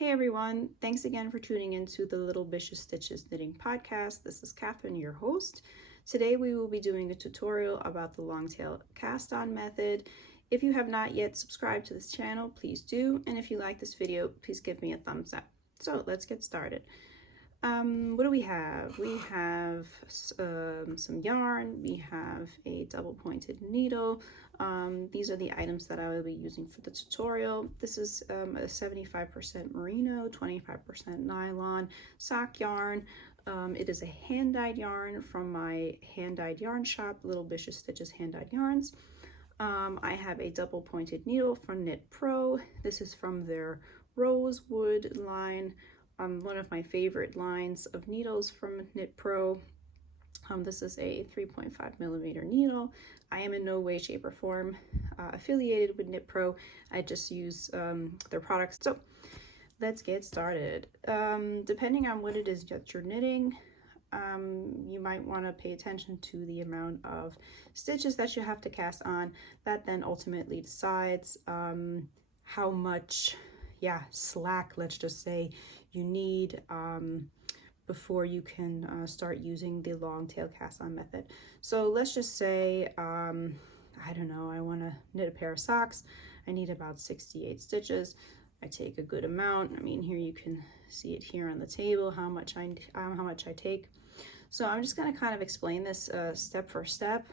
Hey everyone, thanks again for tuning into the Little Bishes Stitches Knitting Podcast. This is Catherine, your host. Today we will be doing a tutorial about the long tail cast on method. If you have not yet subscribed to this channel, please do. And if you like this video, please give me a thumbs up. So let's get started. What do we have? We have some yarn, we have a double pointed needle. These are the items that I will be using for the tutorial. This is a 75% merino, 25% nylon sock yarn. It is a hand-dyed yarn from my hand-dyed yarn shop, Little Bishes Stitches Hand-Dyed Yarns. I have a double pointed needle from KnitPro. This is from their Rosewood line. One of my favorite lines of needles from KnitPro. This is a 3.5 millimeter needle. I am in no way, shape, or form affiliated with KnitPro. I just use their products. So let's get started. Depending on what it is that you're knitting, you might want to pay attention to the amount of stitches that you have to cast on. That then ultimately decides how much slack, let's just say, you need before you can start using the long tail cast on method. So let's just say, I don't know, I want to knit a pair of socks. I need about 68 stitches. I take a good amount. I mean, here you can see it here on the table, how much I take. So I'm just going to kind of explain this step for step,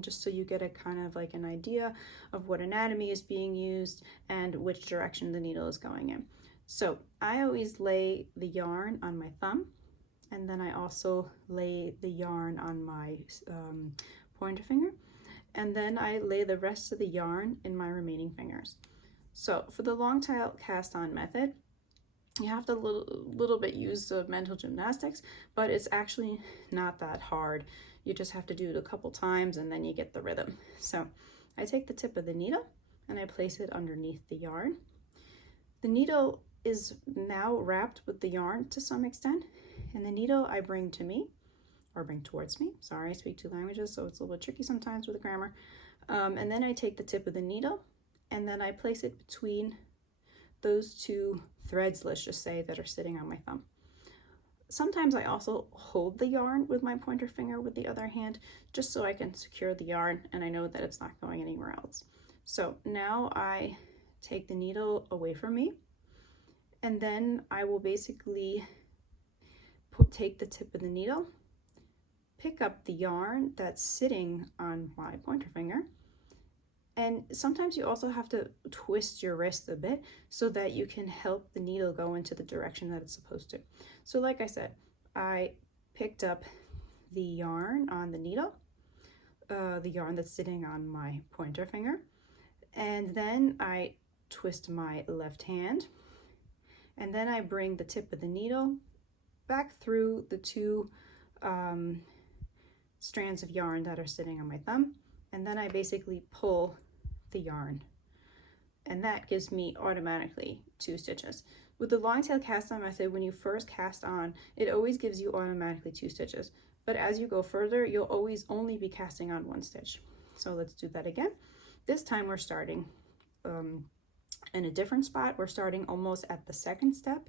just so you get a kind of like an idea of what anatomy is being used and which direction the needle is going in. So I always lay the yarn on my thumb, and then I also lay the yarn on my pointer finger, and then I lay the rest of the yarn in my remaining fingers. So for the long tail cast on method, you have to little bit use mental gymnastics, but it's actually not that hard. You just have to do it a couple times and then you get the rhythm. So I take the tip of the needle and I place it underneath the yarn. The needle is now wrapped with the yarn to some extent, and the needle I bring to me, or bring towards me. Sorry, I speak two languages, so it's a little bit tricky sometimes with the grammar. And then I take the tip of the needle and then I place it between those two threads, let's just say, that are sitting on my thumb. Sometimes I also hold the yarn with my pointer finger with the other hand, just so I can secure the yarn and I know that it's not going anywhere else. So now I take the needle away from me, and then I will basically take the tip of the needle, pick up the yarn that's sitting on my pointer finger, and sometimes you also have to twist your wrist a bit so that you can help the needle go into the direction that it's supposed to. So like I said, I picked up the yarn on the needle, the yarn that's sitting on my pointer finger, and then I twist my left hand, and then I bring the tip of the needle back through the two strands of yarn that are sitting on my thumb, and then I basically pull the yarn, and that gives me automatically 2 stitches. With the long tail cast on method, when you first cast on, it always gives you automatically 2 stitches, but as you go further, you'll always only be casting on 1 stitch. So let's do that again. This time we're starting in a different spot. We're starting almost at the second step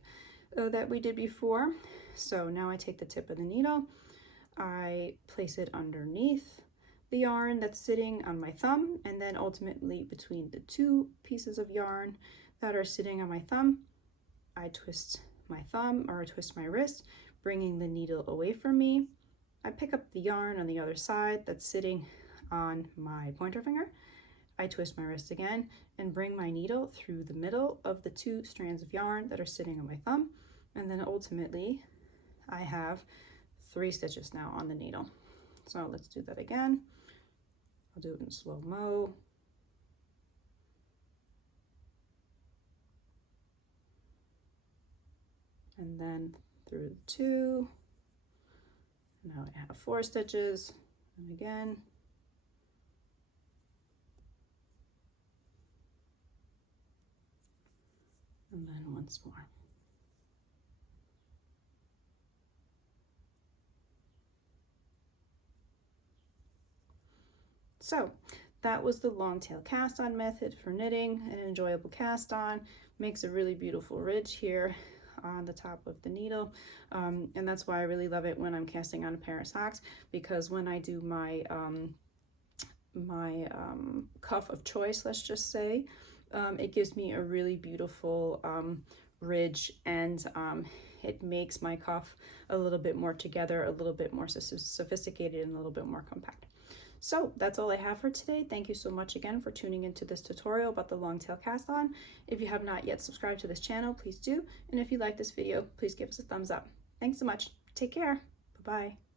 that we did before. So now I take the tip of the needle, I place it underneath the yarn that's sitting on my thumb, and then ultimately between the 2 pieces of yarn that are sitting on my thumb, I twist my thumb, or I twist my wrist, bringing the needle away from me. I pick up the yarn on the other side that's sitting on my pointer finger. I twist my wrist again and bring my needle through the middle of the 2 strands of yarn that are sitting on my thumb, and then ultimately I have 3 stitches now on the needle. So let's do that again. I'll do it in slow-mo. And then through 2. Now I have 4 stitches, and again. And then once more. So that was the long tail cast on method for knitting. An enjoyable cast on, makes a really beautiful ridge here on the top of the needle, and that's why I really love it when I'm casting on a pair of socks, because when I do my cuff of choice, let's just say, it gives me a really beautiful ridge, and it makes my cuff a little bit more together, a little bit more sophisticated, and a little bit more compact. So that's all I have for today. Thank you so much again for tuning into this tutorial about the long tail cast on. If you have not yet subscribed to this channel, please do. And if you like this video, please give us a thumbs up. Thanks so much. Take care. Bye-bye.